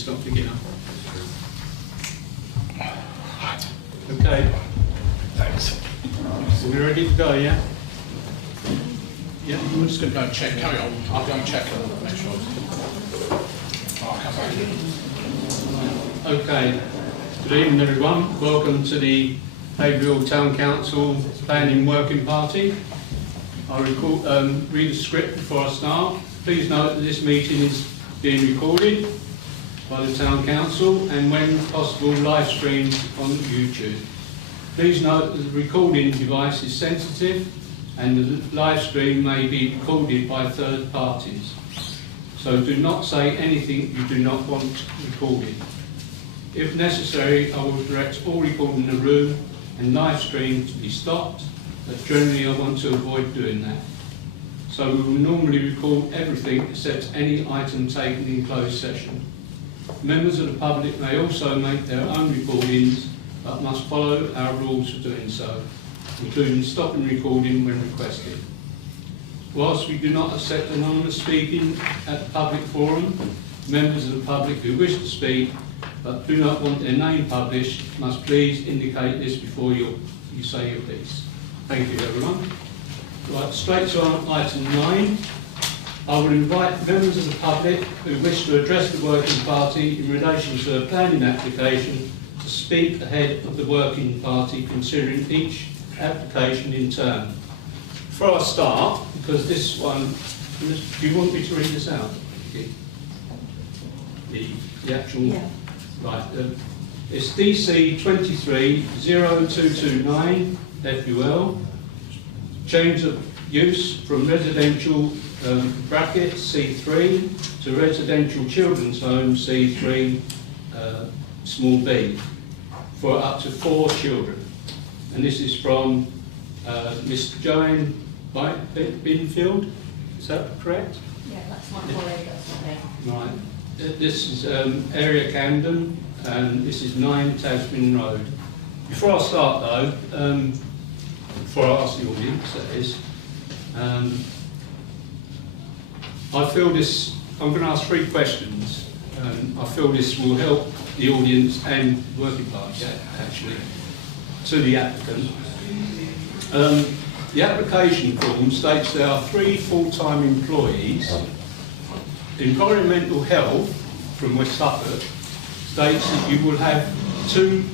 it's not picking up. Okay. Thanks. So we're ready to go, yeah? Yeah. I'm just going to go and check. Carry on. I'll go and check and make sure. I'll come back in. Okay. Good evening, everyone. Welcome to the Haverhill Town Council Planning Working Party. I'll read the script before I start. Please note that this meeting is being recorded by the Town Council and when possible live streamed on YouTube. Please note that the recording device is sensitive and the live stream may be recorded by third parties. So do not say anything you do not want recorded. If necessary, I will direct all recording in the room and live stream to be stopped, but generally I want to avoid doing that. So we will normally record everything except any item taken in closed session. Members of the public may also make their own recordings, but must follow our rules for doing so, including stopping recording when requested. Whilst we do not accept anonymous speaking at the public forum, members of the public who wish to speak but do not want their name published must please indicate this before you say your piece. Thank you, everyone. Right, straight to item 9. I will invite members of the public who wish to address the working party in relation to a planning application to speak ahead of the working party, considering each application in turn. Before I start, because this one, do you want me to read this out? The actual, yeah. Right, it's DC 230229 FUL, change of use from residential bracket C3 to residential children's home C3 small b for up to 4 children. And this is from Miss Joanne Binfield, is that correct? Yeah, that's my colleague, that's not me. Right. This is area Camden, and this is 9 Tasman Road. Before I start though, before I ask the audience, that is, I feel this, I'm going to ask 3 questions. I feel this will help the audience and the working party, actually, to the applicant. The application form states there are 3 full-time employees. Environmental Health from West Suffolk states that you will have two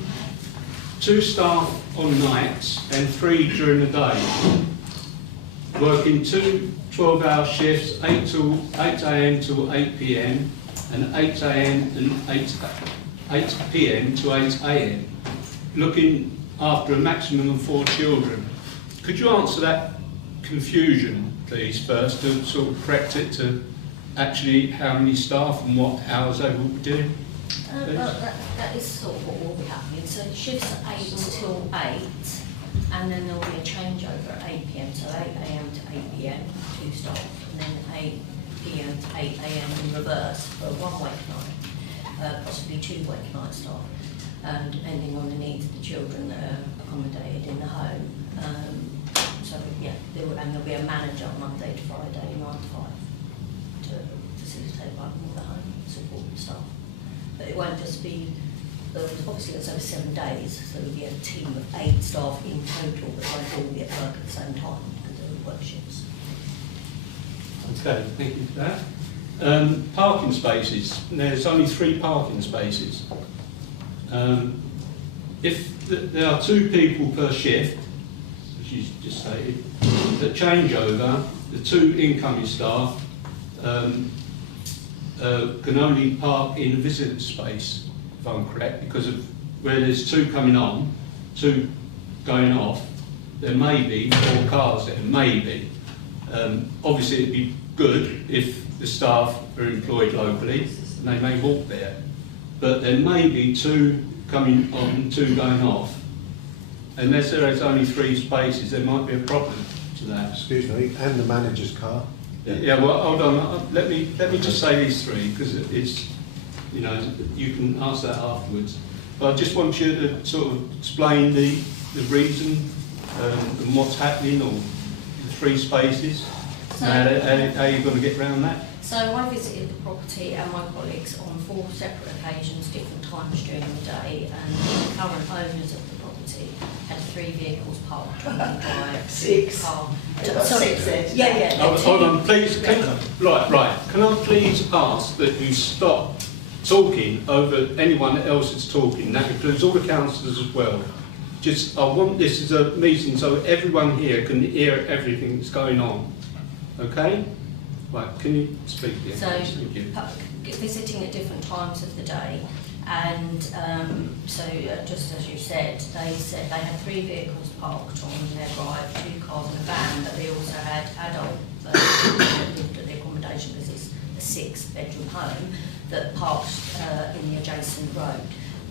staff on nights and 3 during the day, working 2 12-hour shifts, 8 a.m. to 8 p.m. and 8 a.m. and 8 p.m. to 8 a.m. looking after a maximum of 4 children. Could you answer that confusion, please, first, to sort of correct it to actually how many staff and what hours they will be doing? Well, that is sort of what will be happening. So shifts are 8 until 8, and then there will be a changeover at 8 p.m. So 8 a.m. to 8 p.m. 2 staff, and then 8 p.m. to 8 a.m. in reverse for 1 wake night, possibly 2 wake night staff, depending on the needs of the children that are accommodated in the home. So yeah, there'll be a manager Monday to Friday, 9 to 5. To facilitate working with the home and support the staff. But it won't just be, obviously it's over 7 days, so there'll be a team of 8 staff in total that won't all be at work at the same time and do work shifts. Okay, thank you for that. Parking spaces, there's only 3 parking spaces. If there are 2 people per shift, which you just stated, that change over, the 2 incoming staff can only park in the visitor space, if I'm correct, because of where there's 2 coming on, 2 going off, there may be 4 cars there, maybe. Obviously it'd be good if the staff are employed locally and they may walk there, but there may be 2 coming on, 2 going off. Unless there is only 3 spaces, there might be a problem to that. Excuse me, and the manager's car. Yeah, well, hold on. Let me just say these 3 because it's, you know, you can ask that afterwards. But I just want you to sort of explain the reason and what's happening, or the 3 spaces. So, how are you going to get around that? So I visited the property and my colleagues on 4 separate occasions, different times during the day, and the current owners of the property had 3 vehicles parked on the drive. 6. Car. They've got 6 there. Yeah. Hold on, please. Right. Can I please ask that you stop talking over anyone else that's talking? That includes all the councillors as well. I want this as a meeting so everyone here can hear everything that's going on. Okay? Right, can you speak here? So, Thank you. visiting at different times of the day, and just as you said they had 3 vehicles parked on their drive, 2 cars and a van, but they also had adults that lived at the accommodation because it's a 6-bedroom home that parked in the adjacent road,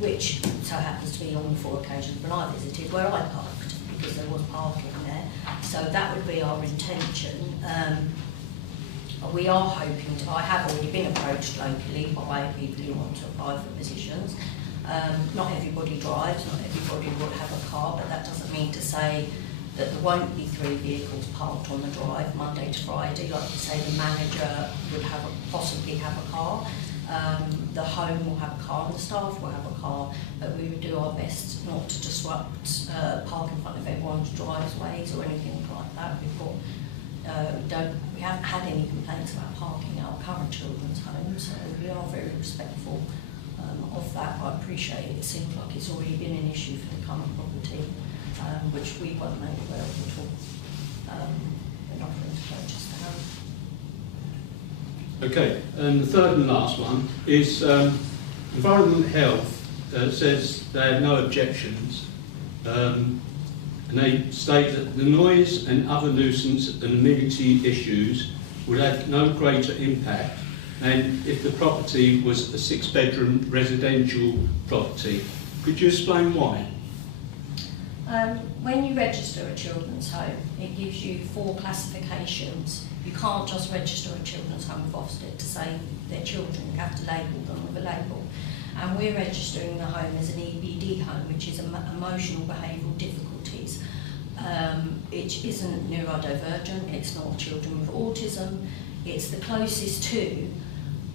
which so happens to be on the 4 occasions when I visited where I parked because there was parking there. So that would be our intention. We are hoping to, I have already been approached locally by people who want to apply for positions. Not everybody drives, not everybody will have a car, but that doesn't mean to say that there won't be 3 vehicles parked on the drive Monday to Friday. Like you say, the manager would possibly have a car, the home will have a car and the staff will have a car, but we would do our best not to disrupt park in front of everyone's driveways or anything like that. We haven't had any complaints about parking at our current children's home, so we are very respectful of that. I appreciate it seems like it's already been an issue for the current property, which we weren't made aware of at all in offering to purchase the home. Okay, and the third and last one is Environment Health says they have no objections. And they state that the noise and other nuisance and amenity issues would have no greater impact than if the property was a 6-bedroom residential property. Could you explain why? When you register a children's home, it gives you 4 classifications. You can't just register a children's home with Ofsted to say they're children, you have to label them with a label. And we're registering the home as an EBD home, which is emotional behavioural difficulties. It isn't neurodivergent, it's not children with autism, it's the closest to,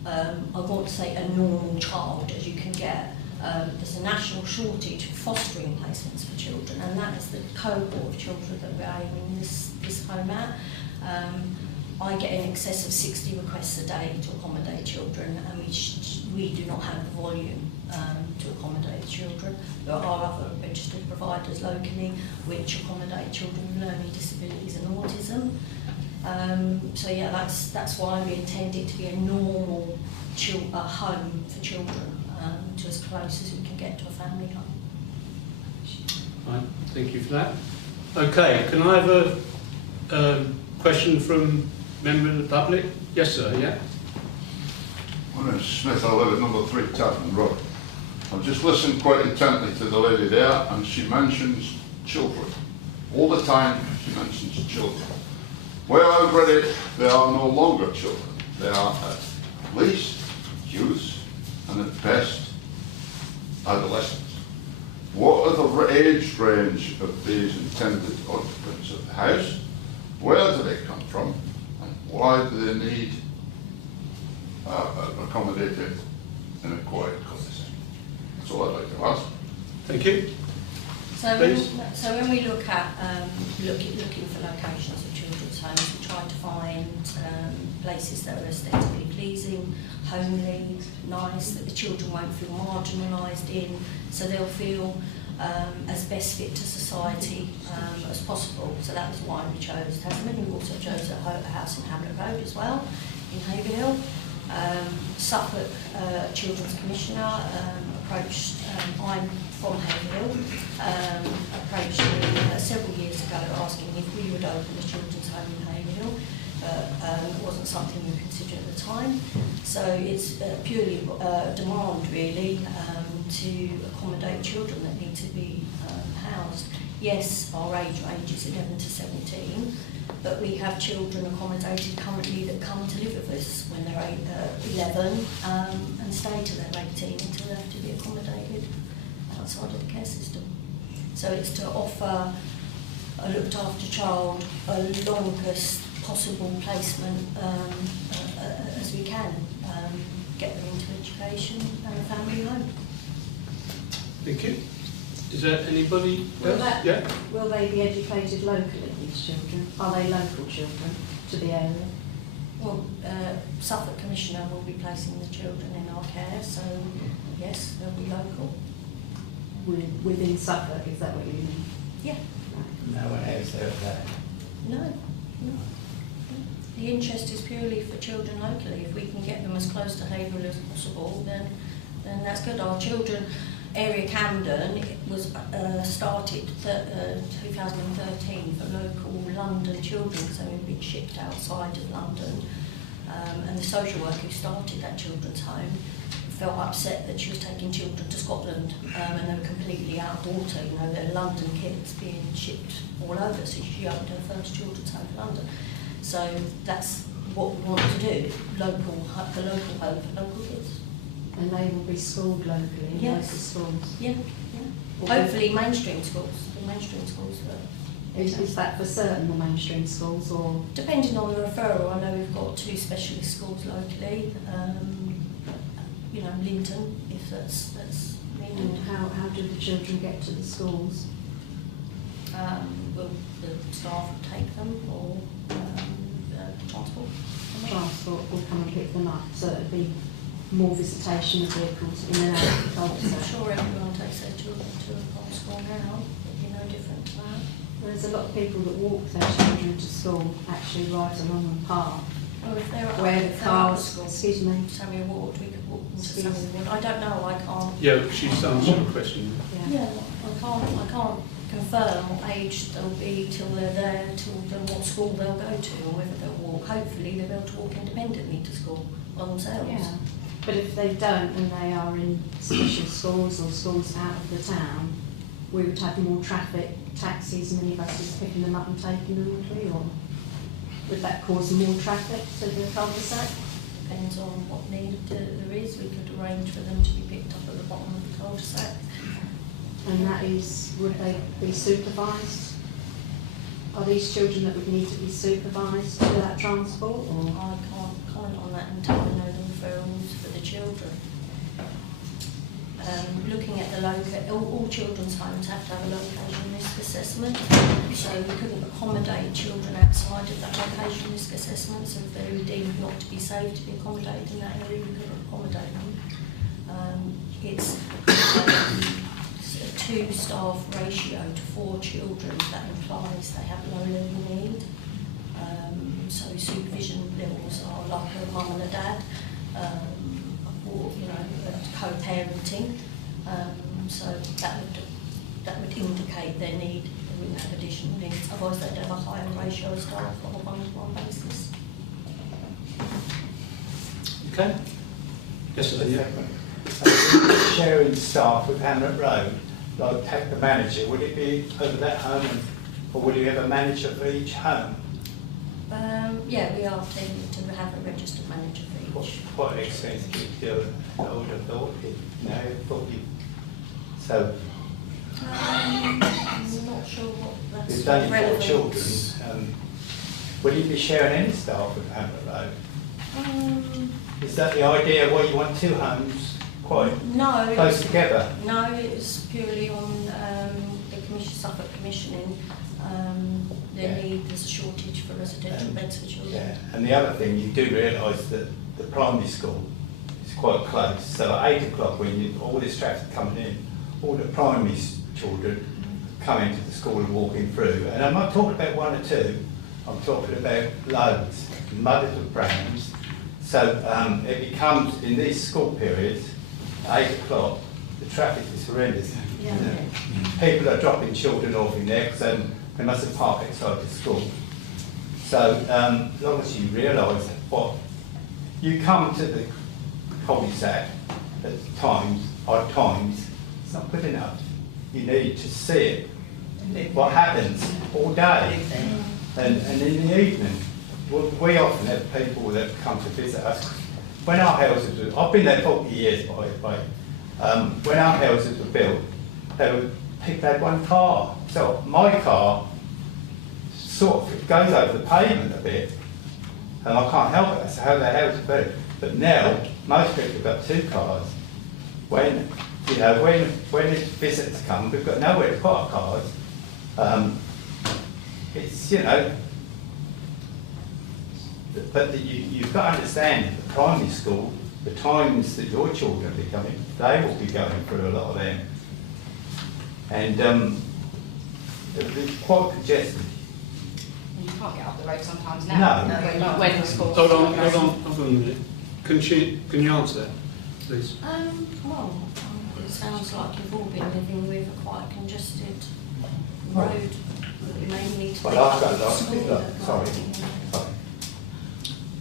I want to say, a normal child as you can get. There's a national shortage of fostering placements for children, and that is the cohort of children that we're aiming this home at. I get in excess of 60 requests a day to accommodate children, and we do not have the volume to accommodate children. There are other registered providers locally which accommodate children with learning disabilities and autism. So yeah, that's why we intend it to be a normal home for children, to as close as we can get to a family home. Right, thank you for that. Okay, can I have a question from member of the public? Yes, sir, yeah. My name's Smith, I live at number 3 Tavern Road. I've just listened quite intently to the lady there, and she mentions children. All the time she mentions children. Where I've read it, they are no longer children. They are at least youths, and at best adolescents. What are the age range of these intended occupants of the house? Where do they come from? And why do they need accommodated in a quiet cul-de-sac? That's all I'd like to ask. Thank you. So when we look at looking for locations of children's homes, we try to find places that are aesthetically pleasing, homely, nice, that the children won't feel marginalised in, so they'll feel as best fit to society as possible. So that was why we chose Tasman. We also chose a house in Haverhill Road as well, in Haverhill. Suffolk Children's Commissioner approached, I'm from Haverhill, approached me several years ago asking if we would open a children's home in Haverhill, but it wasn't something we considered at the time. So it's purely demand really to accommodate children that need to be housed. Yes, our age range is 11 to 17, but we have children accommodated currently that come to live with us when they're 11 and stay till they're 18 until they have to be accommodated outside of the care system. So it's to offer a looked after child a longest possible placement as best we can, get them into education and a family home. Thank you. Is there anybody Will else? that- Yeah? Will they be educated locally, these children? Are they local children to the area? Well, Suffolk Commissioner will be placing the children in our care, so yes, they'll be local. Within Suffolk, is that what you mean? Yeah, No one else heard that. no. The interest is purely for children locally. If we can get them as close to Haverhill as possible, then that's good. Our children, Area Camden, it was started 2013 for local London children, because they were being shipped outside of London. And the social worker who started that children's home felt upset that she was taking children to Scotland, and they were completely out of water. You know, they're London kids being shipped all over, so she opened her first children's home in London. So that's what we want to do, the local home for local kids. And they will be schooled locally in Yes. local schools? Yeah, yeah. Hopefully mainstream schools, the mainstream schools that, Is that for certain, the mainstream schools, or? depending on the referral, I know we've got 2 specialist schools locally, you know, Linton, if that's And needed. how do the children get to the schools? Will the staff take them, or transport? Transport will come and pick them up, so it'll be more visitation of vehicles in and out of the I'm cul-de-sac. sure everyone takes their children to and from school now, it'd be no different to that. There's a lot of people that walk their children to school, actually right along the path, Well, if they're where if the they're up at cars, school, excuse me, Samuel Ward, we could walk them to Excuse Samuel Ward. I don't know, I can't. Yeah, she's answered the question. Yeah, I can't confirm what age they'll be till they're there, till what school they'll go to, or whether they'll walk. Hopefully they'll be able to walk independently to school by themselves. Yeah, but if they don't and they are in special schools or schools out of the town, we would have more traffic, taxis, minibuses picking them up and taking them, would we, or would that cause more traffic to the cul-de-sac? Depends on what need there is. We could arrange for them to be picked up at the bottom of the cul-de-sac. And that is, would they be supervised? Are these children that would need to be supervised for that transport, or? I can't comment on that until I know the referrals for the children. Looking at the all children's homes have to have a location risk assessment, so we couldn't accommodate children outside of that location risk assessment, so if they were deemed not to be safe to be accommodated in that area, we couldn't accommodate them. It's a 2 staff ratio to 4 children. That implies they have low level need. So supervision levels are like a mum and a dad, or you know, co-parenting. So that would indicate their need. They wouldn't have additional needs. Otherwise, they'd have a higher ratio of staff on a one-to-one basis. Okay? Yes, sir. Yeah. So, sharing staff with Hamlet Road, like take the manager, would it be over that home, or would you have a manager for each home? Yeah, we are tending to have a registered manager for each. Quite an expensive deal, I would have thought, so I'm not sure what that's there's only 4 relevant. children, would you be sharing any staff with Hamlet Road? Is that the idea, why you want 2 homes quite No, close together? no, it was purely on the Suffolk Commissioning. Their Yeah. need, there's a shortage for residential beds for children. Yeah, and the other thing, you do realise that the primary school is quite close, so at 8 o'clock when all this traffic coming in, all the primary children come into the school and walking through, and I'm not talking about 1 or 2, I'm talking about loads, mothers of prams. So it becomes, in these school periods, at 8 o'clock, the traffic is horrendous. Yeah. People are dropping children off in there because they must have parked outside the school. So as long as you realise what you come to the cul-de-sac at times, odd times, it's not good enough. You need to see it, what happens all day, and in the evening. We often have people that come to visit us. When our houses were, I've been there 40 years by the way, when our houses were built, people had 1 car. So my car sort of goes over the pavement a bit, And I can't help it, that's how the hell's it be. But now, most people have got 2 cars. When, you know, when visitors come, we've got nowhere to put our cars. It's, you know, but you've got to understand the primary school, the times that your children will be coming, they will be going through a lot of them. And it'll be quite congested. You can't get up the road sometimes now. No. When the school. Hold on a minute. Can you answer that, please? Well, it sounds like you've all been living with a quite congested road that you may need to. Well, I've got lots of people, sorry.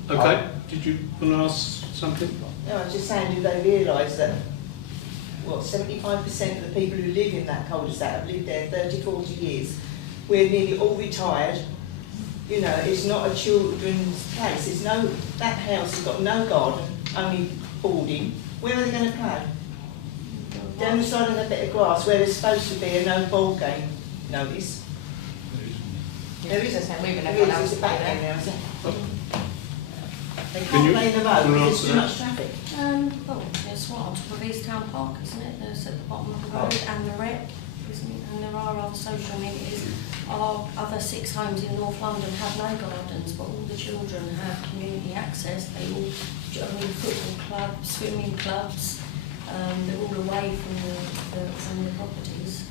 Okay, did you want to ask something? No, I was just saying, do they realise that, what, 75% of the people who live in that cul-de-sac have lived there 30, 40 years? We're nearly all retired. You know, it's not a children's place. There's no, that house has got no garden, only boarding. Where are they going to play? Down the side of a bit of grass where there's supposed to be a no ball game notice. There is. It's a back game now, is it? They Can can't you- play in the can you road, there's answer too that? much traffic. Well, it's what, on top of East Town Park, isn't it? There's at the bottom of the road and the rec, isn't it? And there are other social amenities. Our other 6 homes in North London have no gardens, but all the children have community access. They all join football clubs, swimming clubs. They're all away from the properties.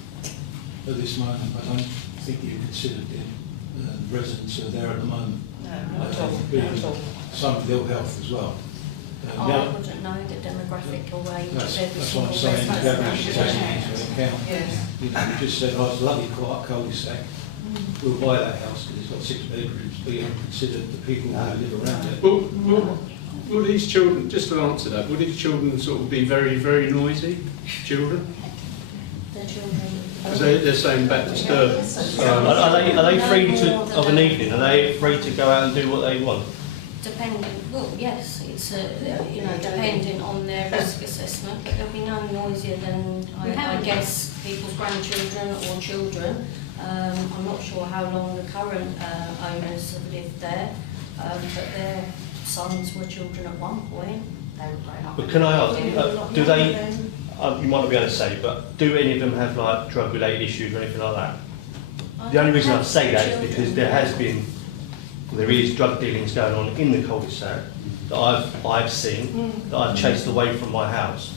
At this moment, I don't think you considered the residents who are there at the moment. No, not at all, Being not at all. some with ill health as well. I wouldn't know the demographic away That's of every what single I'm saying, resident. the government should take it into account. Yes. You know, you just said, oh, it's a lovely quiet cul-de-sac, we'll buy that house because it's got 6 bedrooms, but you haven't considered the people who live around it. Will these children, just to answer that, will these children sort of be very, very noisy children? The children. Because they're saying about disturbance. Are they free of an evening? Are they free to go out and do what they want? Depending, well, yes, it's, you know, depending on their risk assessment, but there'll be no noisier than, I guess, people's grandchildren or children. I'm not sure how long the current owners have lived there, but their sons were children at one point. They were grown up. But can I ask, do they, you might not be able to say, but do any of them have like drug-related issues or anything like that? The only reason I say that is because there is drug dealings going on in the cul-de-sac that I've seen, that I've chased away from my house,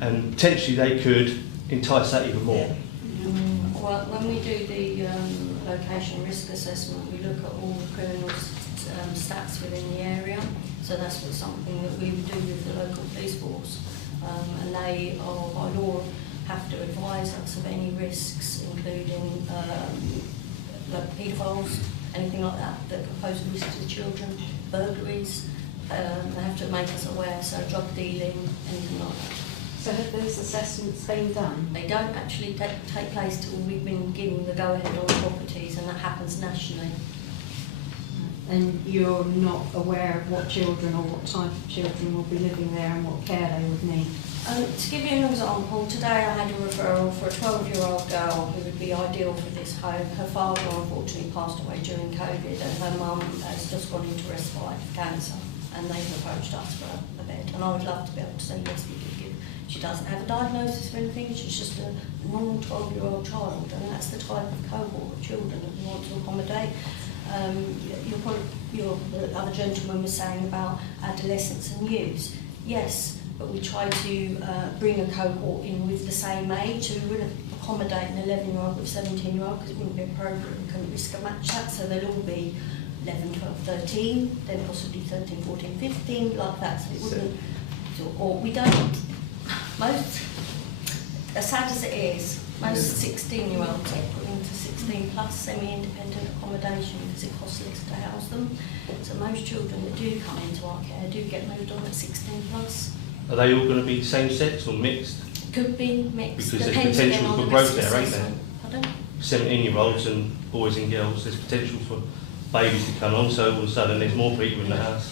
and potentially they could entice that even more. Well, when we do the location risk assessment, we look at all the criminal stats within the area. So that's something that we would do with the local police force. And they are, by law, have to advise us of any risks, including like paedophiles, anything like that, that could pose a risk to children, burglaries. They have to make us aware, so drug dealing, anything like that. So have those assessments been done? They don't actually take place till we've been given the go-ahead on properties, and that happens nationally. And you're not aware of what children or what type of children will be living there and what care they would need? To give you an example, today I had a referral for a 12-year-old girl who would be ideal for this home. Her father unfortunately passed away during COVID, and her mum has just gone into respite for cancer, and they've approached us for a bed. And I would love to be able to say yes, we could give. She doesn't have a diagnosis or anything, she's just a normal 12-year-old child, and that's the type of cohort of children that we want to accommodate. The other gentleman was saying about adolescents and youths. Yes, but we try to bring a cohort in with the same age, so we wouldn't accommodate an 11-year-old with a 17-year-old because it wouldn't be appropriate, we couldn't risk a match that, so they'll all be 11, 12, 13, then possibly 13, 14, 15, like that, so it wouldn't, or we don't, most, as sad as it is, most 16-year-olds are put into 16 plus semi-independent accommodation because it costs less to house them. So most children that do come into our care do get moved on at 16 plus. Are they all going to be same sex or mixed? Could be mixed. Because there's depends again potential on for the growth risk there, ain't assessment. Pardon? 17-year-olds and boys and girls, there's potential for babies to come on, so all of a sudden there's more people in the house.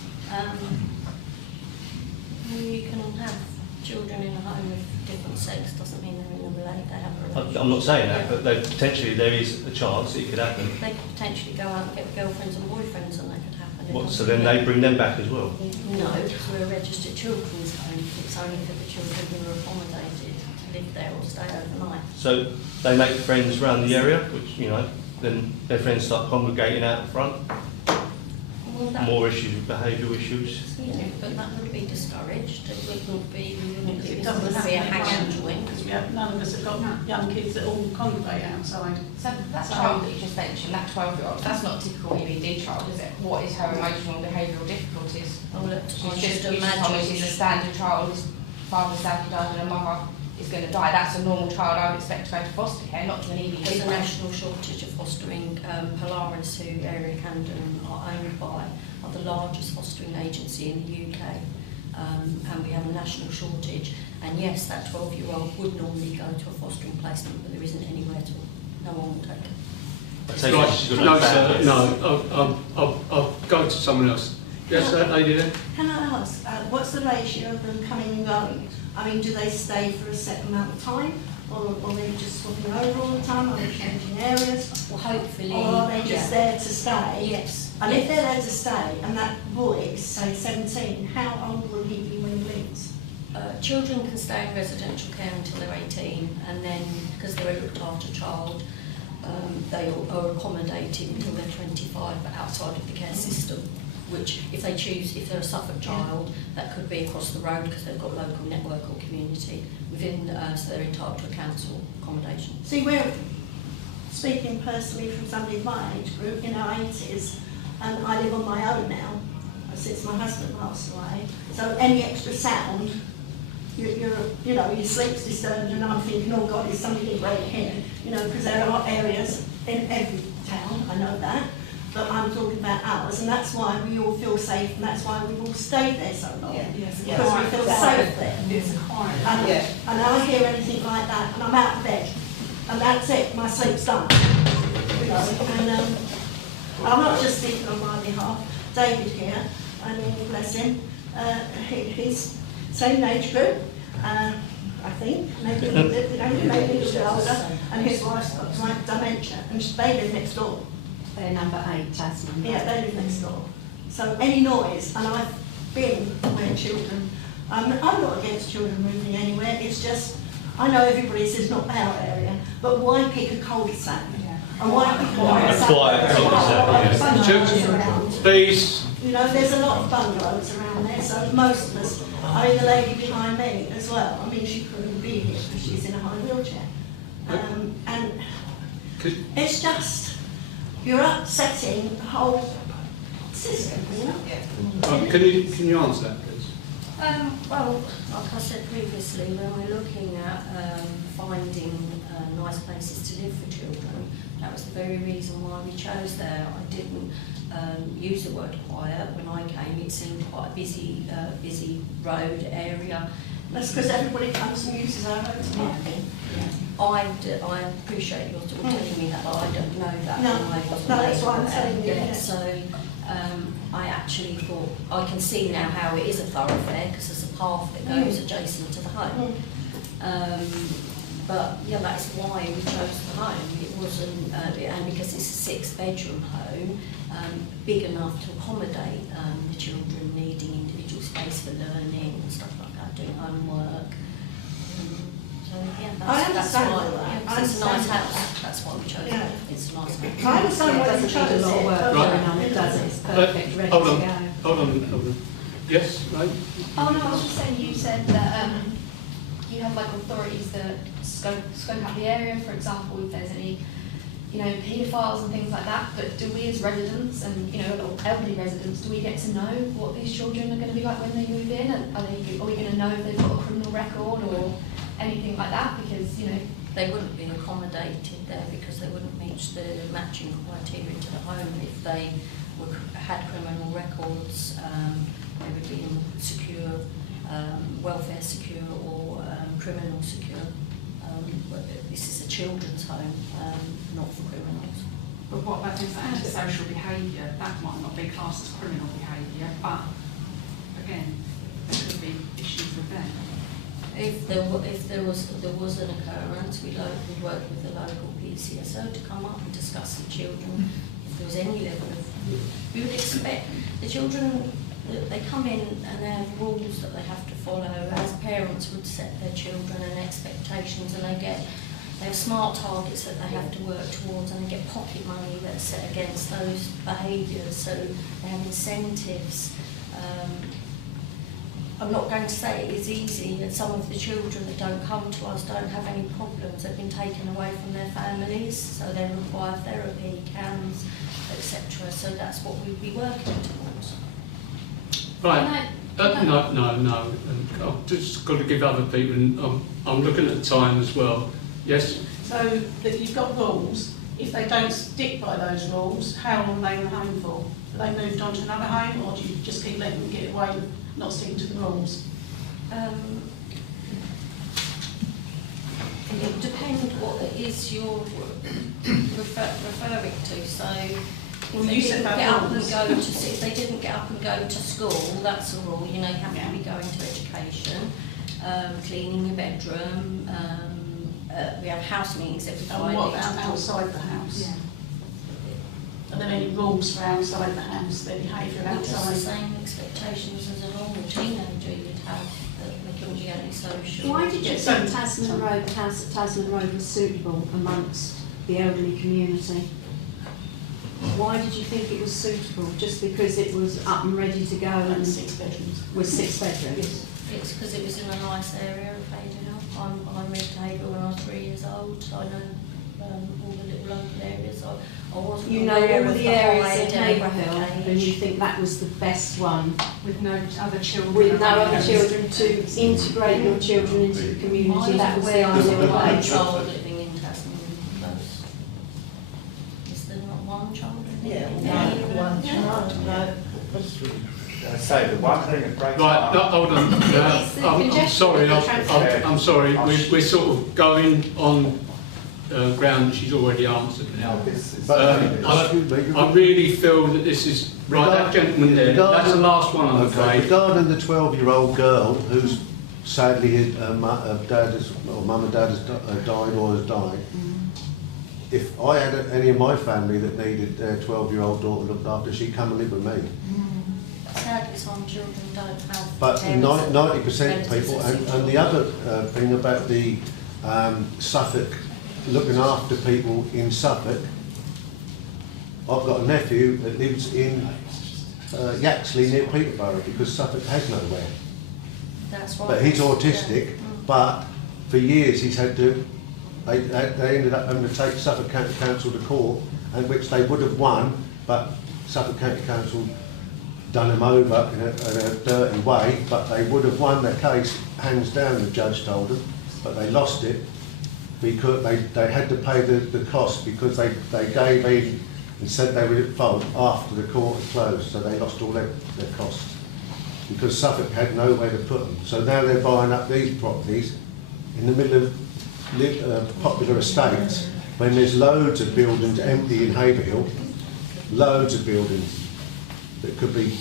You can have children in a home with different sex, doesn't mean they're in a relationship, they have a relationship. I'm not saying that, but potentially there is a chance it could happen. They could potentially go out and get girlfriends and boyfriends, and that could happen What, so then they bring them back as well? No, because we're a registered children's home. It's only for the children who are accommodated to live there or stay overnight. So they make friends around the area, which, you know, then their friends start congregating out front. Well, that, More issues with behavioural issues. yeah, but that would be discouraged. It wouldn't be, It it doesn't would have be a to be hang and one, join. because none of us have got young kids that all congregate outside. So that child that you just mentioned, that 12-year-old, that's not a typical EBD child, is it? What is her emotional and behavioural difficulties? Oh, look, I She's should just told me she's a imagine. standard child, his father's sadly died and her mother is going to die. That's a normal child I would expect to go to foster care, not to an EBD. There's a national shortage of fostering. Polaris, who Area Camden are owned by, are the largest fostering agency in the UK. And we have a national shortage. And yes, that 12-year-old would normally go to a fostering placement, but there isn't anywhere to. No one will take it. I take it Right, she's got no, no sir, family. no, I'll go to someone else. Yes, that lady there? Can I ask, what's the ratio of them coming and going? I mean, do they stay for a set amount of time, or are they just swapping over all the time? Are they changing areas? Well, hopefully. Or are they just there to stay? Yes. And if they're there to stay, and that boy is, say, 17, how old will he be when he leaves? Children can stay in residential care until they're 18, and then, because they're a looked after child, they are accommodated until they're 25, but outside of the care system, which if they choose, if they're a Suffolk child, that could be across the road because they've got local network or community within, so they're entitled to a council accommodation. See, we're speaking personally from somebody of my age group, in our 80s, and I live on my own now, since my husband passed away. So any extra sound, your sleep's disturbed, and I'm thinking, oh God, is somebody right here? You know, because there are areas in every town, I know that, but I'm talking about ours, and that's why we all feel safe, and that's why we've all stayed there so long. Yes, Because we feel safe there. It's quiet. And I hear anything like that, and I'm out of bed, and that's it, my sleep's done. You know, and I'm not just speaking on my behalf. David here, I mean, bless him, he's same age group, I think, maybe a little older, and his wife's got dementia, and they live next door. They're number 8, Tasman. Yeah, they live next door. So any noise, and I've been where children, I'm not against children moving anywhere, it's just, I know everybody says not our area, but why pick a cul-de-sac? And why pick a quiet cul-de-sac? Please. You know, there's a lot of bungalows around there, so most of us, I mean, the lady behind me as well, I mean, she couldn't be here because she's in a high wheelchair. And it's just, you're upsetting the whole system, you know? Can you answer that, please? Well, like I said previously, when we're looking at finding nice places to live for children, that was the very reason why we chose there. I didn't use the word quiet when I came. It seemed quite a busy road area. That's because everybody comes and uses our road to park in. I appreciate you're still telling me that, but I don't know that. No, I wasn't that's why I'm there. telling you. Yeah, so I actually thought, I can see now how it is a thoroughfare because there's a path that goes adjacent to the home. But yeah, that's why we chose the home. It wasn't, and because it's a 6-bedroom home, big enough to accommodate the children needing individual space for learning and stuff like that, doing homework. So yeah, that's why. Yeah, it's a nice house. That's why we chose it. It's a nice house. I understand why you chose a lot of work it. going on, it does, it's perfect, ready to Hold on, go. hold on. Yes, right? Oh no, I was just saying, you said that you have like authorities that scope out the area, for example, if there's any, paedophiles and things like that, but do we as residents and, elderly residents, do we get to know what these children are going to be like when they move in? And are we going to know if they've got a criminal record or anything like that? Because, they wouldn't be accommodated there because they wouldn't meet the matching criteria to the home. If they had criminal records, they would be in secure, welfare secure or criminal secure. This is a children's home, not for criminals. But what about this antisocial behaviour? That might not be classed as criminal behaviour, but again, there could be issues with them. If there was an occurrence, we'd work with the local PCSO to come up and discuss the children. If if there was any level of, we would expect the children, they come in and they have rules that they have to follow, as parents would set their children and expectations, and they have smart targets that they have to work towards, and they get pocket money that's set against those behaviours, so they have incentives. I'm not going to say it is easy, and some of the children that don't come to us don't have any problems. They've been taken away from their families, so they require therapy, CAMS, etc. So that's what we'd be working towards. Right. No. I've just got to give other people, and I'm looking at the time as well. Yes? So that you've got rules. If they don't stick by those rules, how long are they in the home for? Are they moved on to another home, or do you just keep letting them get away with not sticking to the rules? It depends what it is you're referring to. So if they didn't get up and go to, if they didn't get up and go to school, that's a rule. You know, you have to be going to education, cleaning your bedroom. We have house meetings every Friday. And what about outside the house? Yeah. Are there any rules for outside the house, their behaviour outside? It's the same expectations as a normal teenager you'd have, that they couldn't be antisocial. Why did you think Tasman Road, the house at Tasman Road was suitable amongst the elderly community? Why did you think it was suitable? Just because it was up and ready to go and 6 bedrooms? With 6 bedrooms? It's because it was in a nice area of Haverhill. I moved to Haverhill when I was 3 years old, so I know all the little local areas. I wasn't you know all the areas in demographic Haverhill, age. and you think that was the best one? With no other children. With no other children, to integrate your children into the community, that was the ideal one way. child living in Tasman close. Is there not one child living in Yeah, one child, no. So the one thing that breaks Right, no, hold on. I'm sorry. We're sort of going on ground she's already answered now. I really feel that this is right. That gentleman there. That's the last one, I'm afraid. Regarding the 12-year-old girl who's sadly his mum and dad has died or has died. If I had any of my family that needed their 12-year-old daughter looked after, she'd come and live with me. Sadly, some children don't have. But parents 90% of people, and the other thing about the Suffolk, looking after people in Suffolk, I've got a nephew that lives in Yaxley near Peterborough, because Suffolk has nowhere. That's right. But he's autistic, but for years he's had to, they ended up having to take Suffolk County Council to court, and which they would have won, but Suffolk County Council done him over in a dirty way, but they would have won their case hands down, the judge told them, but they lost it because they had to pay the cost, because they gave in and said they were at fault after the court had closed, so they lost all their costs because Suffolk had nowhere to put them. So now they're buying up these properties in the middle of popular estates when there's loads of buildings empty in Haverhill, loads of buildings that could be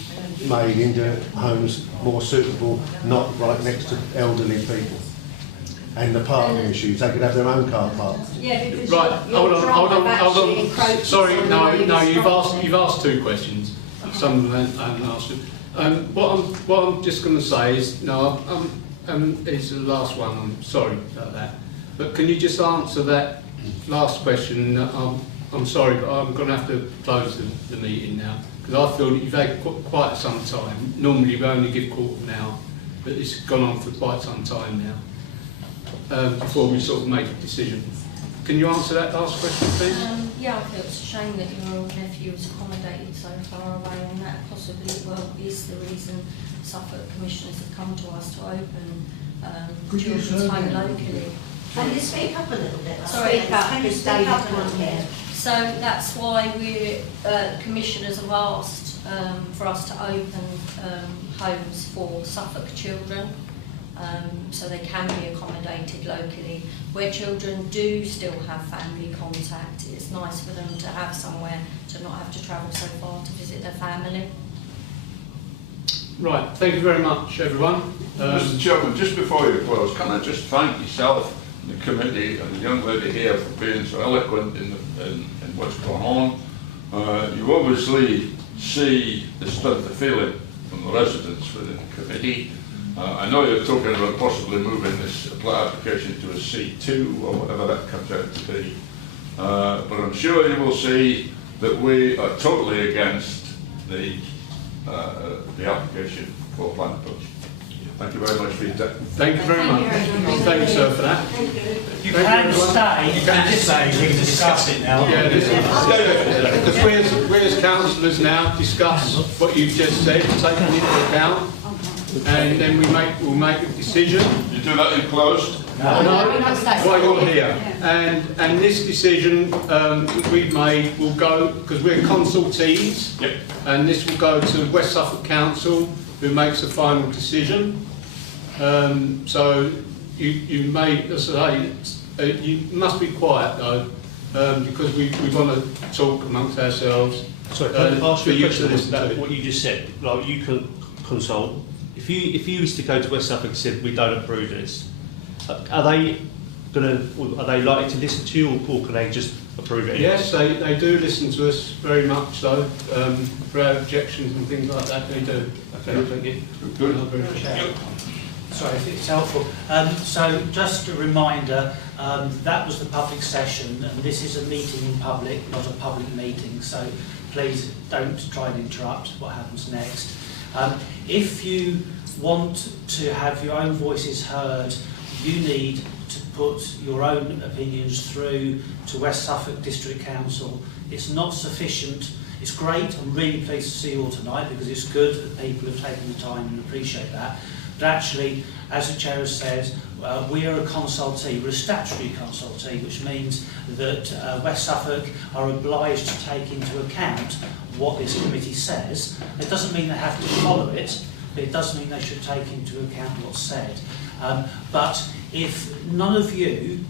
made into homes more suitable, not right next to elderly people. And the parking issues, they could have their own car park. Yeah, because Right, hold on. Sorry, no, you've asked 2 questions. Some of them I haven't asked you. What I'm just going to say is, no, it's the last one, I'm sorry about that. But can you just answer that last question? I'm sorry, but I'm going to have to close the meeting now, because I feel that you've had quite some time. Normally we only give quarter of an hour, but it's gone on for quite some time now, before we sort of make a decision. Can you answer that last question, please? Yeah, I feel it's a shame that your old nephew was accommodated so far away, and that possibly is the reason Suffolk Commissioners have come to us to open children's home locally. Can you speak up a little bit? Sorry, Can you speak up a little bit? So that's why commissioners have asked for us to open homes for Suffolk children, so they can be accommodated locally. Where children do still have family contact, it's nice for them to have somewhere to not have to travel so far to visit their family. Right, thank you very much, everyone. Mr. Chairman, just before you close, can I just thank yourself, the committee, and the young lady here for being so eloquent in what's going on. You obviously see the strength of feeling from the residents within the committee. I know you're talking about possibly moving this application to a C2 or whatever that comes out to be. But I'm sure you will see that we are totally against the application for planning approach. Thank you very much for your time. Thank you very much. Thank you, sir, for that. You can stay. You can stay. We can discuss it now. Yeah, because we as councillors now discuss what you've just said, taking into account, and then we'll make a decision. You do that in closed? No, while you're here. And this decision we've made will go, because we're consultees, yep. And this will go to West Suffolk Council, who makes the final decision. So you may, as I say, you must be quiet though, because we want to talk amongst ourselves. Sorry, can I ask you a question about what you just said? Like, you can consult. If you was to go to West Suffolk and said we don't approve this, are they likely to listen to you, or can they just approve it? Yes, they do listen to us very much so. For our objections and things like that, they do. Okay, thank you. Good. Sorry if it's helpful. So just a reminder, that was the public session, and this is a meeting in public, not a public meeting, so please don't try and interrupt what happens next. If you want to have your own voices heard, you need to put your own opinions through to West Suffolk District Council. It's not sufficient. It's great. I'm really pleased to see you all tonight, because it's good that people have taken the time and appreciate that. But actually, as the Chair has said, we are a consultee, we're a statutory consultee, which means that West Suffolk are obliged to take into account what this committee says. It doesn't mean they have to follow it, but it does mean they should take into account what's said. But if none of you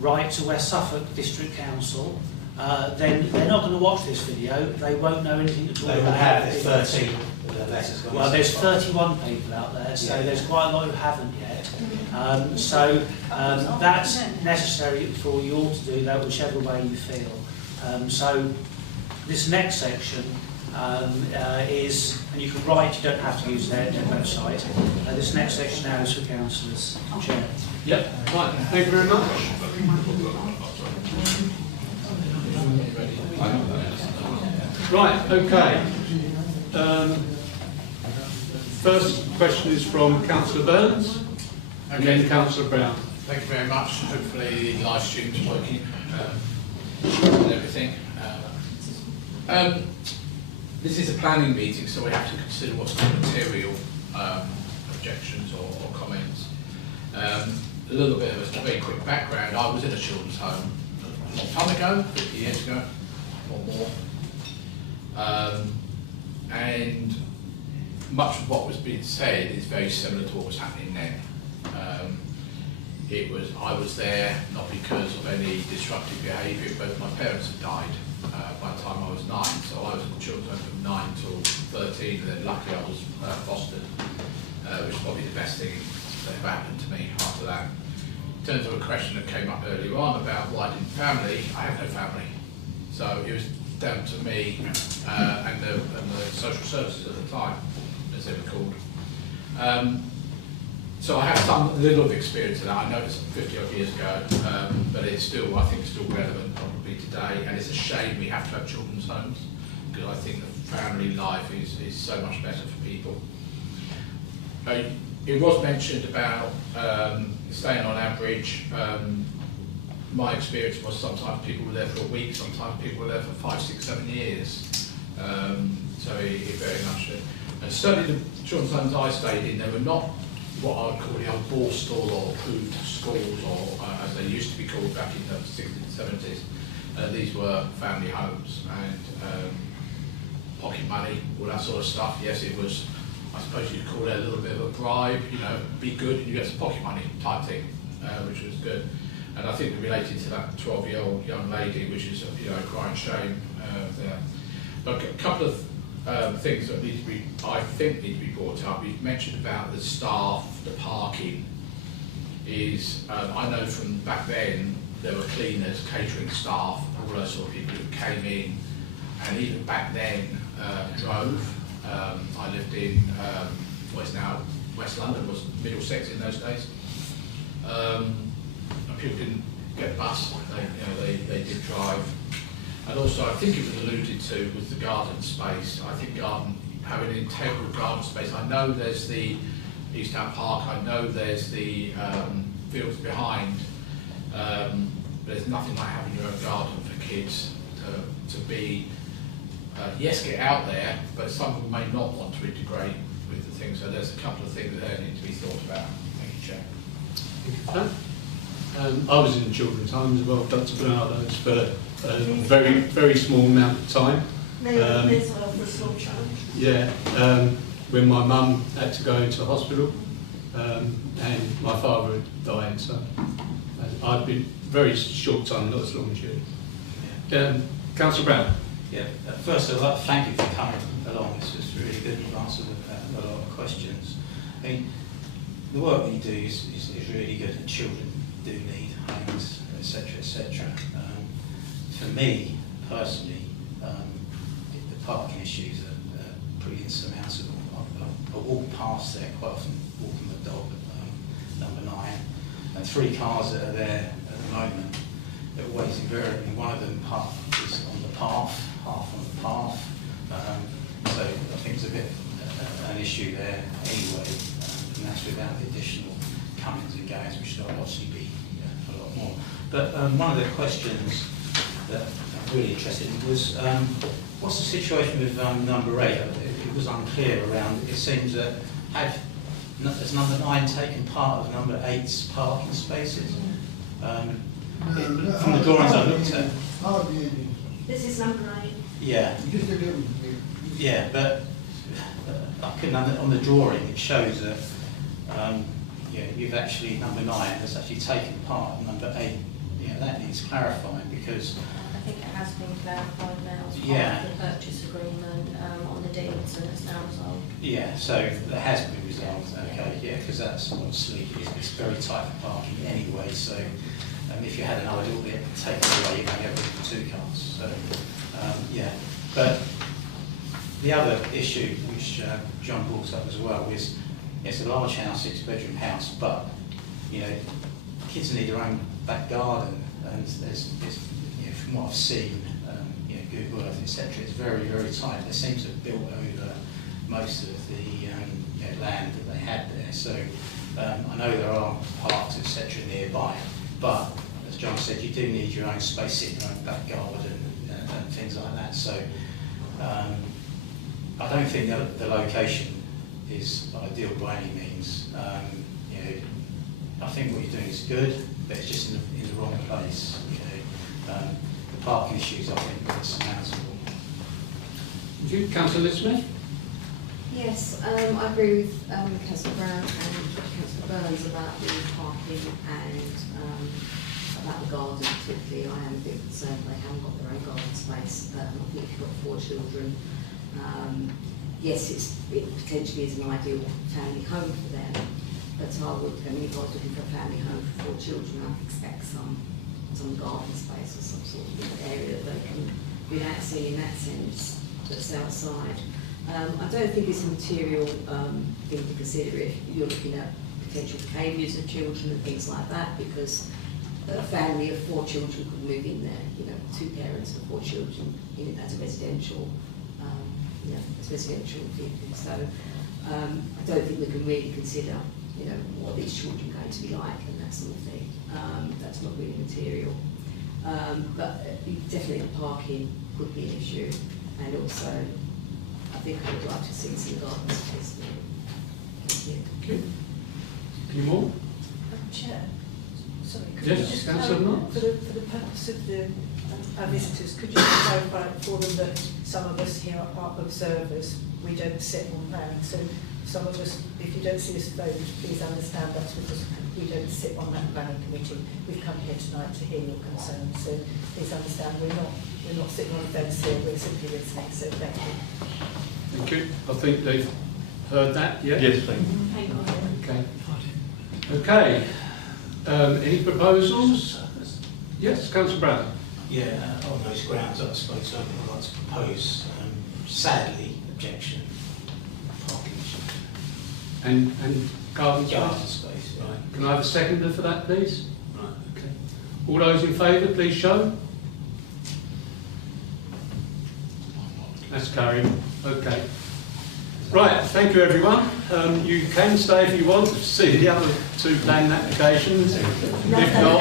write to West Suffolk District Council, then they're not going to watch this video. They won't know anything at all. They will have 13 letters. Well, there's 31 people out there, so there's quite a lot who haven't yet. That's necessary for you all to do that, whichever way you feel. So this next section is, and you can write, you don't have to use their website. This next section now is for councillors. Chair. Yep, right, thank you very much. Right, okay. First question is from Councillor Burns, and then Councillor Brown. Thank you very much. Hopefully the live stream's working and everything. This is a planning meeting, so we have to consider what's called material objections or comments. A little bit of a very quick background. I was in a children's home a long time ago, 50 years ago or more, and much of what was being said is very similar to what was happening then. I was there not because of any disruptive behaviour, but my parents had died by the time I was 9, so I was in the children's home from 9 till 13, and then luckily I was fostered, which is probably the best thing that ever happened to me after that. In terms of a question that came up earlier on about why didn't family, I have no family, so it was down to me and the social services at the time, as they were called. So I have some little experience of that. I know it's 50 odd years ago, but it's still, I think it's still relevant probably today, and it's a shame we have to have children's homes, because I think the family life is so much better for people. It was mentioned about staying on average. My experience was sometimes people were there for a week, sometimes people were there for 5, 6, 7 years. So it very much did. And certainly the children's homes I stayed in, they were not what I would call the old Borstal or approved schools, or as they used to be called back in the 60s and 70s. These were family homes, and pocket money, all that sort of stuff. Yes, it was, I suppose you'd call it a little bit of a bribe, you know, be good and you get some pocket money type thing, which was good. And I think related to that 12-year-old young lady, which is, you know, a crying shame there. But a couple of things that need to be, I think, need to be brought up. We've mentioned about the staff, the parking. I know from back then there were cleaners, catering staff, all those sort of people who came in and even back then drove. I lived in what is now West London, was Middlesex in those days. And people didn't get bus, they did drive. And also, I think it was alluded to with the garden space. I think having an integral garden space. I know there's the East Town Park, I know there's the fields behind, but there's nothing like having your own garden for kids to be, yes, get out there, but some people may not want to integrate with the thing. So there's a couple of things that need to be thought about. Thank you, Chair. Thank you for that. I was in the children's home as well, Dr. Bernardo's, for a very, very small amount of time. Yeah, when my mum had to go into hospital and my father had died, so I've been very short time, not as long as you. Councillor Brown. Yeah, first I'd like to thank you for coming along. It's just really good. You've answered a lot of questions. I mean, the work that you do is really good, and children do need homes, etc., etc. For me, personally, the parking issues are pretty insurmountable. I walk past there quite often, walking the dog at number 9, and 3 cars that are there at the moment. They're always invariably, one of them is on the path, half on the path. So I think it's a bit an issue there anyway, and that's without the additional comings and goings, which will obviously be a lot more. But one of the questions that I'm really interested in was, what's the situation with number 8? It was unclear around, it seems that has number 9 taken part of number 8's parking spaces? From the drawings I looked at. This is number 8. Yeah. Yeah, but I couldn't, on the drawing it shows that you've actually, number 9 has actually taken part of number 8. Yeah, that needs clarifying because I think it has been clarified now as part yeah. of the purchase agreement on the deeds, and it's now resolved. Yeah, so that has been resolved, okay, yeah, because that's obviously, it's very tight for parking anyway, so if you had an idle bit taken away, you'd only have room for 2 cars, so yeah. But the other issue, which John brought up as well, is it's a large house, 6-bedroom house, but, kids need their own back garden, and there's from what I've seen, Google Earth, etc., it's very, very tight. They seem to have built over most of the land that they had there. So I know there are parks, etc., nearby, but as John said, you do need your own space in your own back garden and things like that. So I don't think the location is ideal by any means. I think what you're doing is good, but it's just in the wrong place. The parking issues, I think, are surmountable. Thank you. Councillor Smith? Yes, I agree with Councillor Brown and Councillor Burns about the parking and about the garden particularly. I am a bit concerned they haven't got their own garden space. I think if you've got 4 children, yes, it potentially is an ideal family home for them. But if I was looking for a family home for 4 children, I'd expect some garden space or some sort of area that they can relax in that sense, that's outside. I don't think it's a material thing to consider if you're looking at potential behaviours of children and things like that, because a family of 4 children could move in there, 2 parents and 4 children in as a residential, vehicle. So I don't think we can really consider what these children are going to be like and that sort of thing. That's not really material. But definitely the parking could be an issue, and also I think I would like to see some garden space there. Thank you. Okay. Any more? Chair, sorry, could Yes, you just Councillor Knox. for the purpose of our visitors, could you just clarify for them that some of us here are observers, we don't sit on land, so some of us, if you don't see us vote, please understand that's because we don't sit on that planning committee. We've come here tonight to hear your concerns, so please understand we're not sitting on a fence here, we're simply listening, so thank you. Thank you. I think they've heard that, yeah? Yes, please. Okay. Okay. Any proposals? Yes, Councillor Brown. Yeah, on those grounds, I suppose I'd like to propose, sadly, objection, parking issues. And garden Garden space? space, Right. Can I have a seconder for that, please? Right, okay. All those in favour, please show. That's carried. Okay. Right, thank you everyone. You can stay if you want to see the other two planning applications. If not,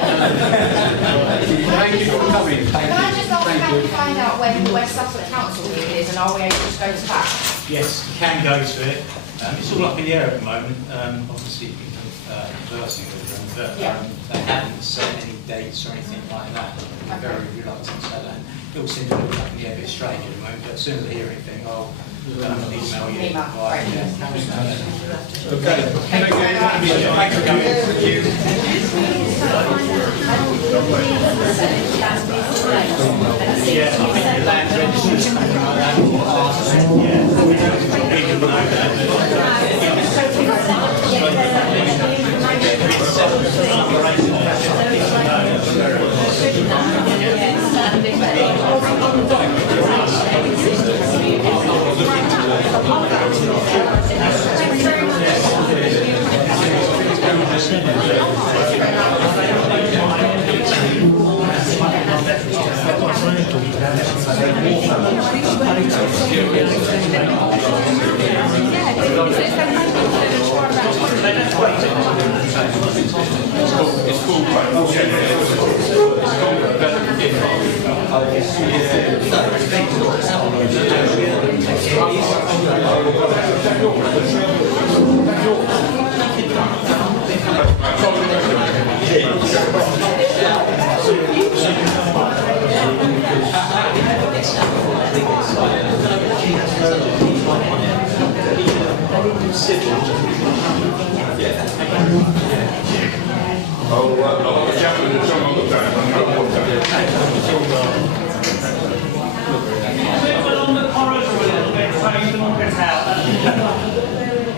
thank you for coming. Can I just ask, can we find out when the West Suffolk Council meeting is, and are we able to go to that? Yes, you can go to it. It's all up in the air at the moment. Obviously, people are conversing with them, but they haven't set any dates or anything like that. They're very reluctant to say that. It all seems a little up in the air, a bit strange at the moment, but as soon as I hear anything, I'll email you. Email, right. Okay. Thank you for coming. Yeah, I think the land registry or something like that will ask. Yeah, people know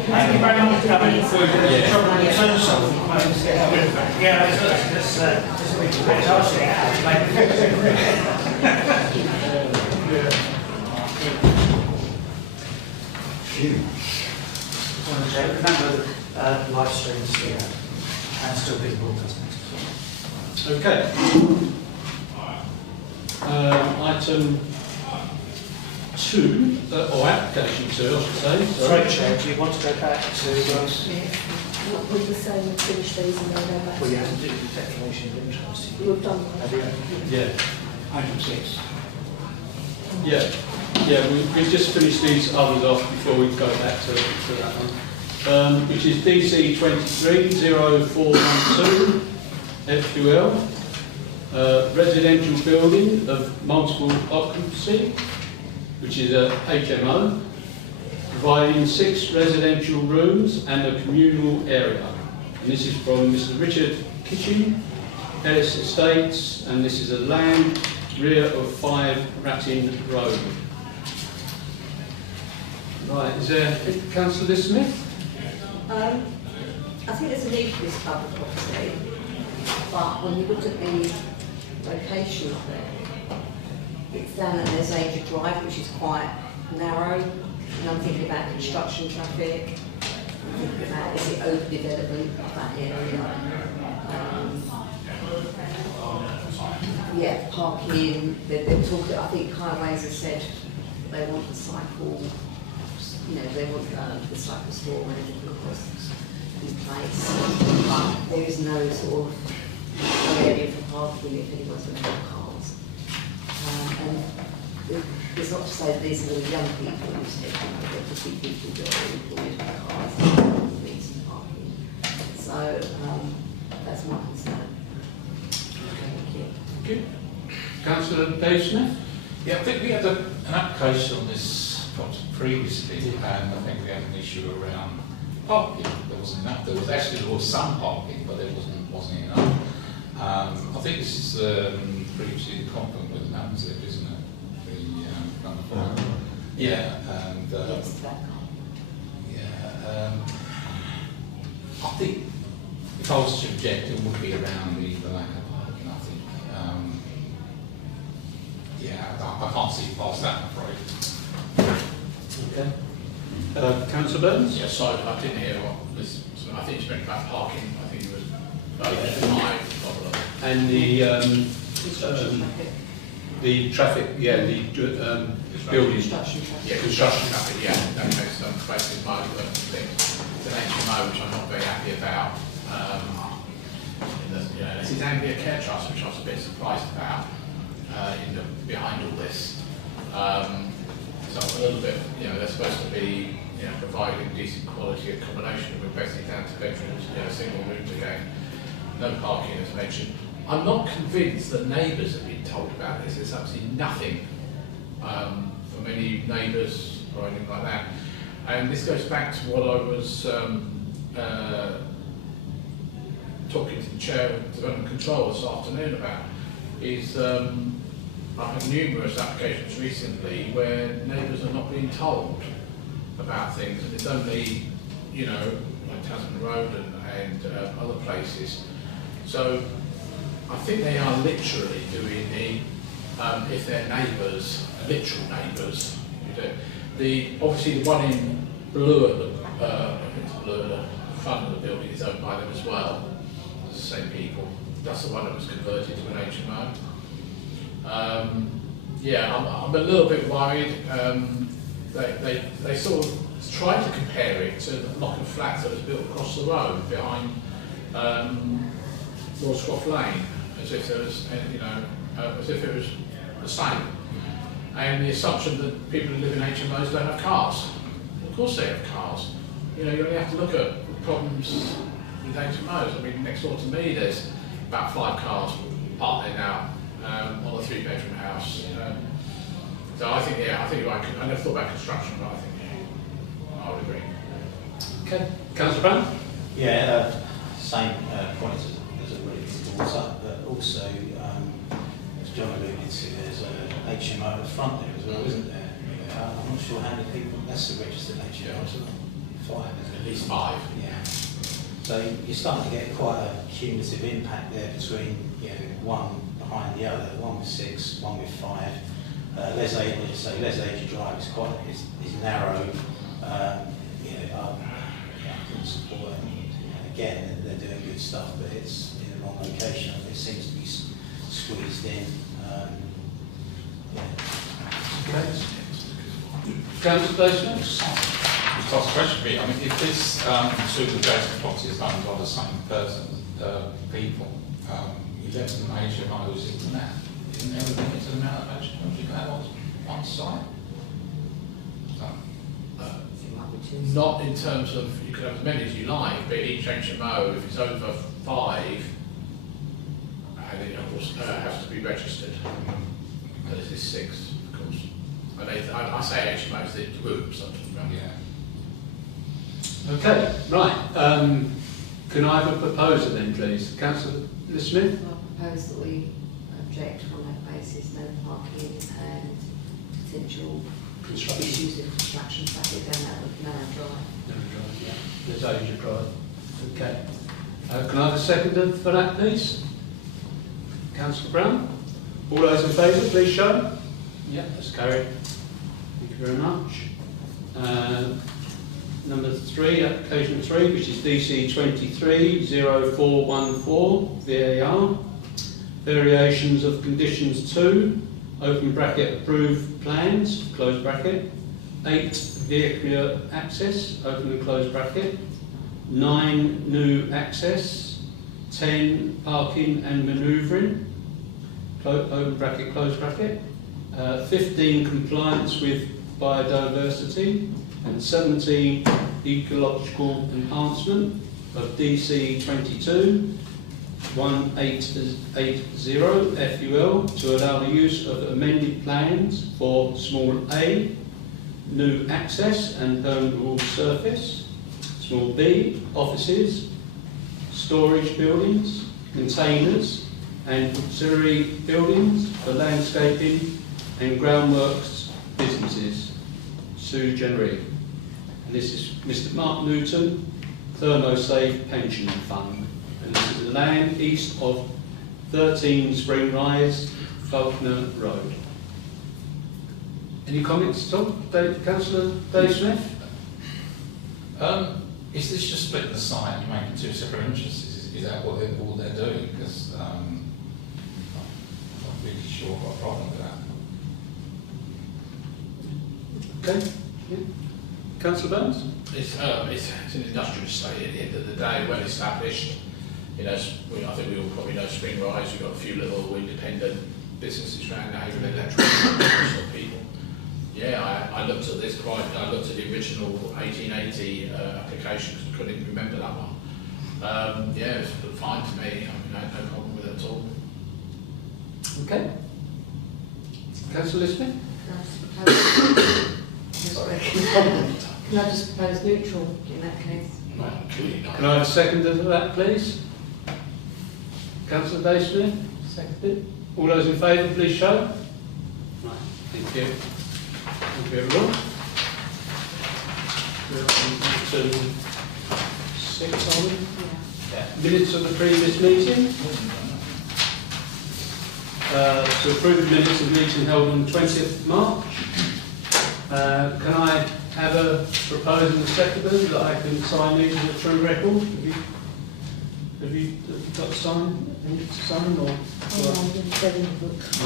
Thank you very much for coming. Yeah, just a bit fantastic. Remember live streams here and still being broadcast. Okay. Item 2, or application 2, I should say. Sorry, Chair, do you want to go back to... What were you saying, finish these and then go back? Well, you have to do the declaration of interest. We've done that. Have you? Yeah. Item 6. Yeah, we've just finished these others off before we go back to that one, which is DC 230412 FQL, residential building of multiple occupancy, which is a HMO, providing 6 residential rooms and a communal area. And this is from Mr. Richard Kitchen, Ellis Estates, and this is a land rear of 5 Rattin Road. Right, is there Councillor Smith? I think there's a need for this type of property, but when you look at the location of it, it's down at there's Angel Drive, which is quite narrow, and I'm thinking about construction traffic, I'm thinking about is it overdevelopment of that area. Yeah, parking, they're talking, I think Highways have said they want the cycle, you know, they want the cycle store management across in place, but there is no sort of area for parking if anyone's going to have cars. And it's not to say that these are all young people who's taking over, there could be people that are employed with cars and need some parking. So that's my concern. Thank you. Good. Councillor Dave Smith? Yeah, I think we had an application on this property previously, and I think we had an issue around parking. There wasn't enough. There was some parking, but there wasn't enough. I think this is previously the compliment with the numbers, isn't it? The number 5. Yeah, and I think if I was to object, it would be around the lack of parking. I think past that, I'm afraid. Okay. Councillor Burns? Yeah, sorry, I didn't hear what was, so I think you meant about parking, I think it was my problem. And the traffic, yeah, the building. Yeah, construction traffic, yeah, that makes some places my things. It's an HMO, which I'm not very happy about. This is Anglia Care Trust, which I was a bit surprised about, behind all this. So I'm a little bit, they're supposed to be, providing decent quality accommodation. We're basically down to bedrooms, single rooms again. No parking as mentioned. I'm not convinced that neighbours have been told about this. There's absolutely nothing from any neighbours or anything like that. And this goes back to what I was talking to the Chair of Development Control this afternoon about, is I've had numerous applications recently where neighbours are not being told about things, and it's only, like Tasman Road and other places. So I think they are literally doing if they're neighbours, literal neighbours. Obviously the one in blue at the front of the building is owned by them as well. It's the same people. That's the one that was converted to an HMO. I'm a little bit worried. They sort of tried to compare it to the block of flats that was built across the road behind Lordscroft Lane, as if there was, as if it was the same. And the assumption that people who live in HMOs don't have cars. Of course they have cars. You only have to look at the problems with HMOs. I mean, next door to me there's about 5 cars parked there now on a 3-bedroom house. So I think, I never thought about construction, but I think, I would agree. Okay. Councillor Brown? Yeah, same point as already been brought up, but also, as John alluded to, there's a HMO at the front there as well, isn't there? I'm not sure how many people, that's the registered HMO, isn't it? 5, isn't it? At least 5. Yeah. So you're starting to get quite a cumulative impact there between, one behind the other, one with 6, one with 5. Les Age Drive is narrow. I couldn't support it. Again, they're doing good stuff, but it's in the wrong location. It seems to be squeezed in. Okay. Councillor Baseman? Just ask a question for you. I mean, if this super-adjacent property is owned by the same person, people, 11 HMOs, isn't there a limit to the amount of HMOs you can have on one site? Not in terms of, you can have as many as you like, but each HMO, if it's over 5, and it of course has to be registered. And this is 6, of course. And I say HMOs, the groups, Okay, right. Can I have a proposer then, please? Councillor Smith? I propose that we object on that basis, no parking and potential issues with construction traffic down that narrow drive. There's Asia Drive. Okay. Can I have a seconder for that, please? Councillor Brown? All those in favour, please show. Yeah, that's carried. Thank you very much. Number 3, application 3, which is DC 230414 VAR. Variations of conditions 2, open bracket approved plans, close bracket. 8 vehicular access, open and close bracket. 9 new access. 10 parking and manoeuvring, open bracket, close bracket. 15 compliance with biodiversity. And 17 ecological enhancement of DC 22 1880 FUL to allow the use of amended plans for small a, new access and permeable surface, small b, offices, storage buildings, containers and auxiliary buildings for landscaping and groundworks businesses, sui generis. And this is Mr. Mark Newton, ThermoSafe Pension Fund. And this is the land east of 13 Spring Rise, Faulkner Road. Any comments at all? Councillor Dave Smith? Is this just splitting the site and making two separate entrances? Is that what all they're doing? Because I'm not really sure I've got a problem with that. Okay. Yeah. Councillor Burns? It's an industrial estate at the end of the day, well established. You know, I think we all probably know Spring Rise. We've got a few little independent businesses around Haverhill, electrical sort of people. Yeah, I looked at this quite. I looked at the original 1880 application because I couldn't even remember that one. Yeah, it was fine to me. I mean, I had no problem with it at all. Okay. Councillor Smith? Sorry. Can I just propose neutral in that case? Can I have a seconder for that, please? Councillor Dave Smith, seconded. All those in favour, please show. Right, thank you. Thank you, everyone. We're on to 6, are we? Yeah. Minutes of the previous meeting. To approve the minutes of the meeting held on the 20th March. Can I have a proposal and seconder that I can sign these as a true record? Have you got to sign? Anything to sign or?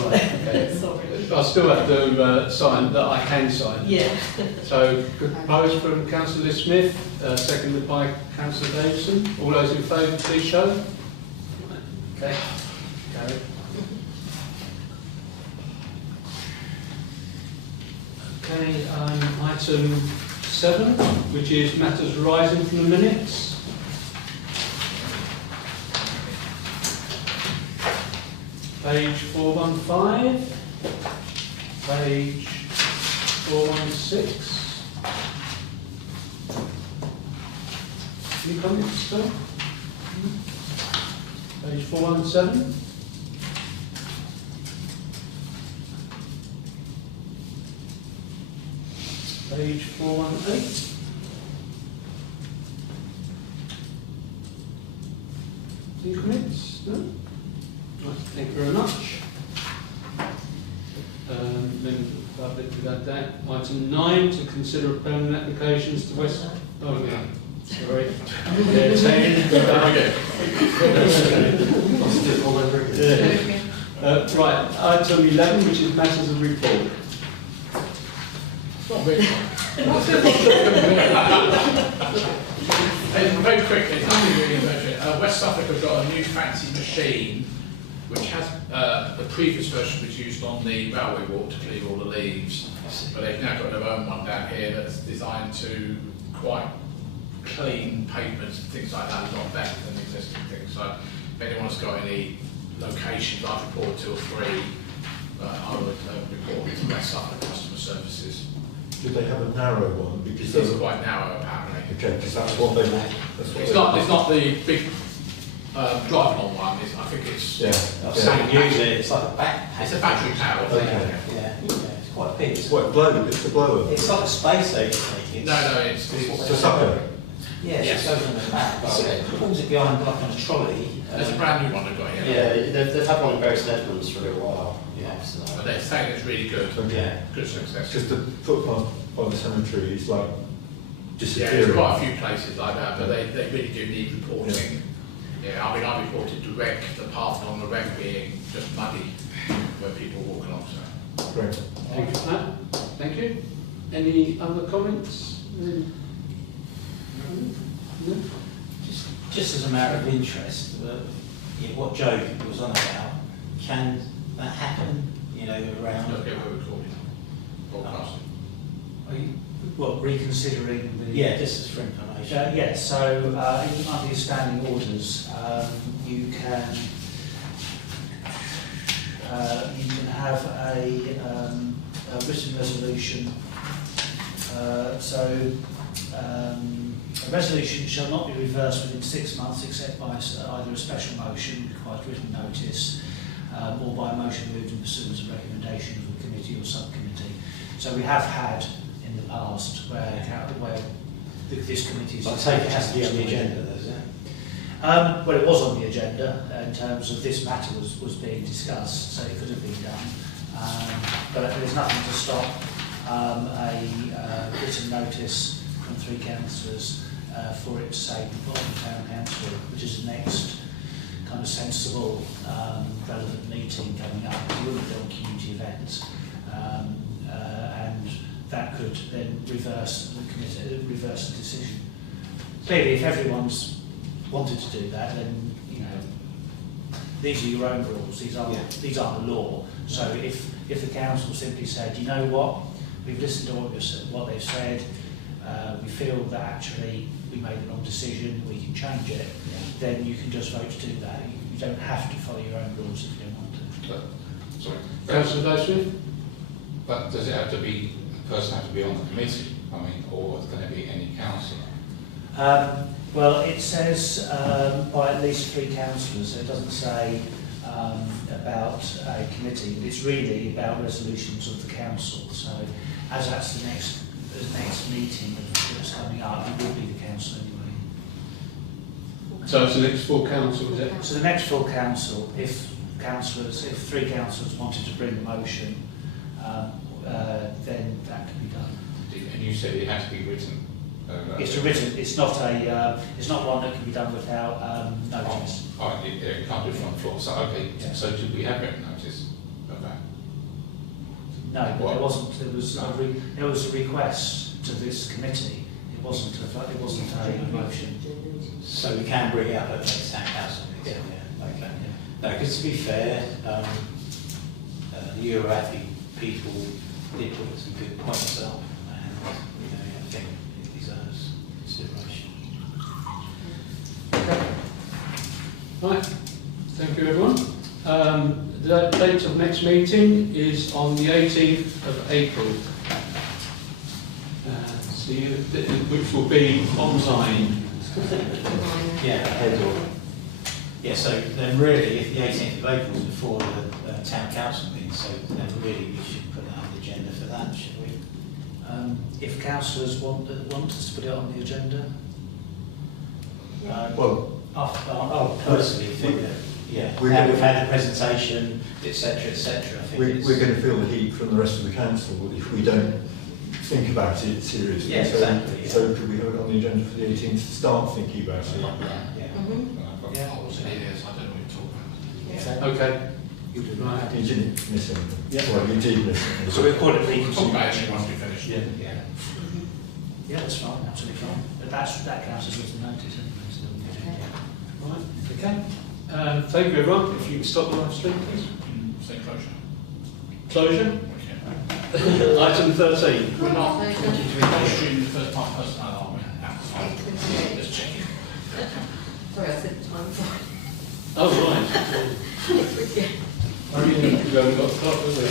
Right, okay. Sorry. I still have to sign that I can sign. Yeah. So proposed from Councillor Smith, seconded by Councillor Davison. All those in favour, please show. Okay. Carried. Okay, item 7, which is matters arising from the minutes. Page 415, page 416. Any comments still? Page 417. Page 418. Any comments? No? Right, thank you very much. Then we've had that. Item 9, to consider permanent applications to West. Oh, yeah. Sorry. Yeah, 10. Right, item 11, which is matters of report. Very quickly, it's nothing really urgent. West Suffolk have got a new fancy machine which has the previous version was used on the railway walk to clear all the leaves, but they've now got their own one down here that's designed to quite clean pavements and things like that, a lot better than the existing things. So if anyone's got any locations I've reported 2 or 3, I would report to West Suffolk Customer Services. Do they have a narrow one? Because it's quite narrow apparently. Okay, because that's what they want. It's not the big driving on one. I think it's I've seen use it. It's like a backpack. It's a battery powered thing. Yeah, it's quite big. It's what blower? It's the blower. It's like a space age thing. No, it's a sucker. Yeah, yes. It goes on the back. It pulls it behind like on a trolley. There's a brand new one they've got here. Yeah, they've had one in various Netherlands for a little while. Yeah, so. But they're saying it's really good. Yeah. Good success. Just the footpath by the cemetery is like disappearing. Yeah, there's quite a few places like that, but they really do need reporting. Yeah, I mean, I reported the wreck, the path along the wreck being just muddy where people walk along. So. Great. Thank you for that. Thank you. Any other comments? No? Just as a matter of interest, what Joe was on about, can that happen, around? Okay, we're recording. Broadcasting. Are you, reconsidering the... Yeah, just as for information. Yes, so under your standing orders, you can have a written resolution. A resolution shall not be reversed within 6 months except by either a special motion, requires written notice, or by a motion moved in pursuance of recommendation of a committee or subcommittee. So we have had in the past where this committee is... I take it has to be on the agenda, does it? Well, it was on the agenda in terms of this matter was being discussed, so it could have been done. But there's nothing to stop a written notice from 3 councillors for it to say put on the town council, which is the next kind of sensible, relevant meeting coming up. It wouldn't be on community events, and that could then reverse the decision. Clearly, if everyone's wanted to do that, then you know these are your own rules. These aren't the law. So if the council simply said, you know what, we've listened to what they've said, we feel that actually we made the wrong decision, we can change it, then you can just vote to do that. You don't have to follow your own rules if you don't want to. Sorry. Councillor Dashwood? But does it have to be, the person have to be on the committee? I mean, or can it be any councillor? Well, it says by at least 3 councillors. It doesn't say about a committee, but it's really about resolutions of the council. So, as that's the next meeting that's coming up, it will be the council anyway. So it's the next full council, is it? So the next full council, if 3 councillors wanted to bring the motion, then that can be done. And you said it has to be written. It's written. It's not one that can be done without notice. It can't do it from the floor. So okay. Yeah. So did we have written notice of that? No, but there wasn't. There was a request to this committee. It wasn't a motion. So we can bring it up at the next town council meeting. Yeah. Okay. No, because to be fair, the Euroathy people did put some good points up, and I think it deserves consideration. Okay. Right. Thank you, everyone. The date of next meeting is on the 18th of April. Which will be online. Yeah, yeah, so then really, if the 18th of April is before the town council meeting, so then really we should put it on the agenda for that, should we? If councillors want us to put it on the agenda. I personally think that, we've had the presentation, etc., etc. We're going to feel the heat from the rest of the council if we don't think about it seriously. Yes, exactly. Yeah. So could we have it on the agenda for the 18th to start thinking about it? Yeah. I wasn't here, so I don't know what you're talking about. Okay. You didn't miss anything. Yeah. Well, you did miss anything. So we'll call it We'll talk about it once we finish. Yeah, that's fine, absolutely fine. But that counts as written notice, anyway. So Right. Okay. Thank you, everyone. If you can stop the live stream, please. Say closure. Closure. Item 13. We're not streaming the first part personnel, are we? Just checking. Sorry, I said the time. Oh, right. We haven't got the clock, have we?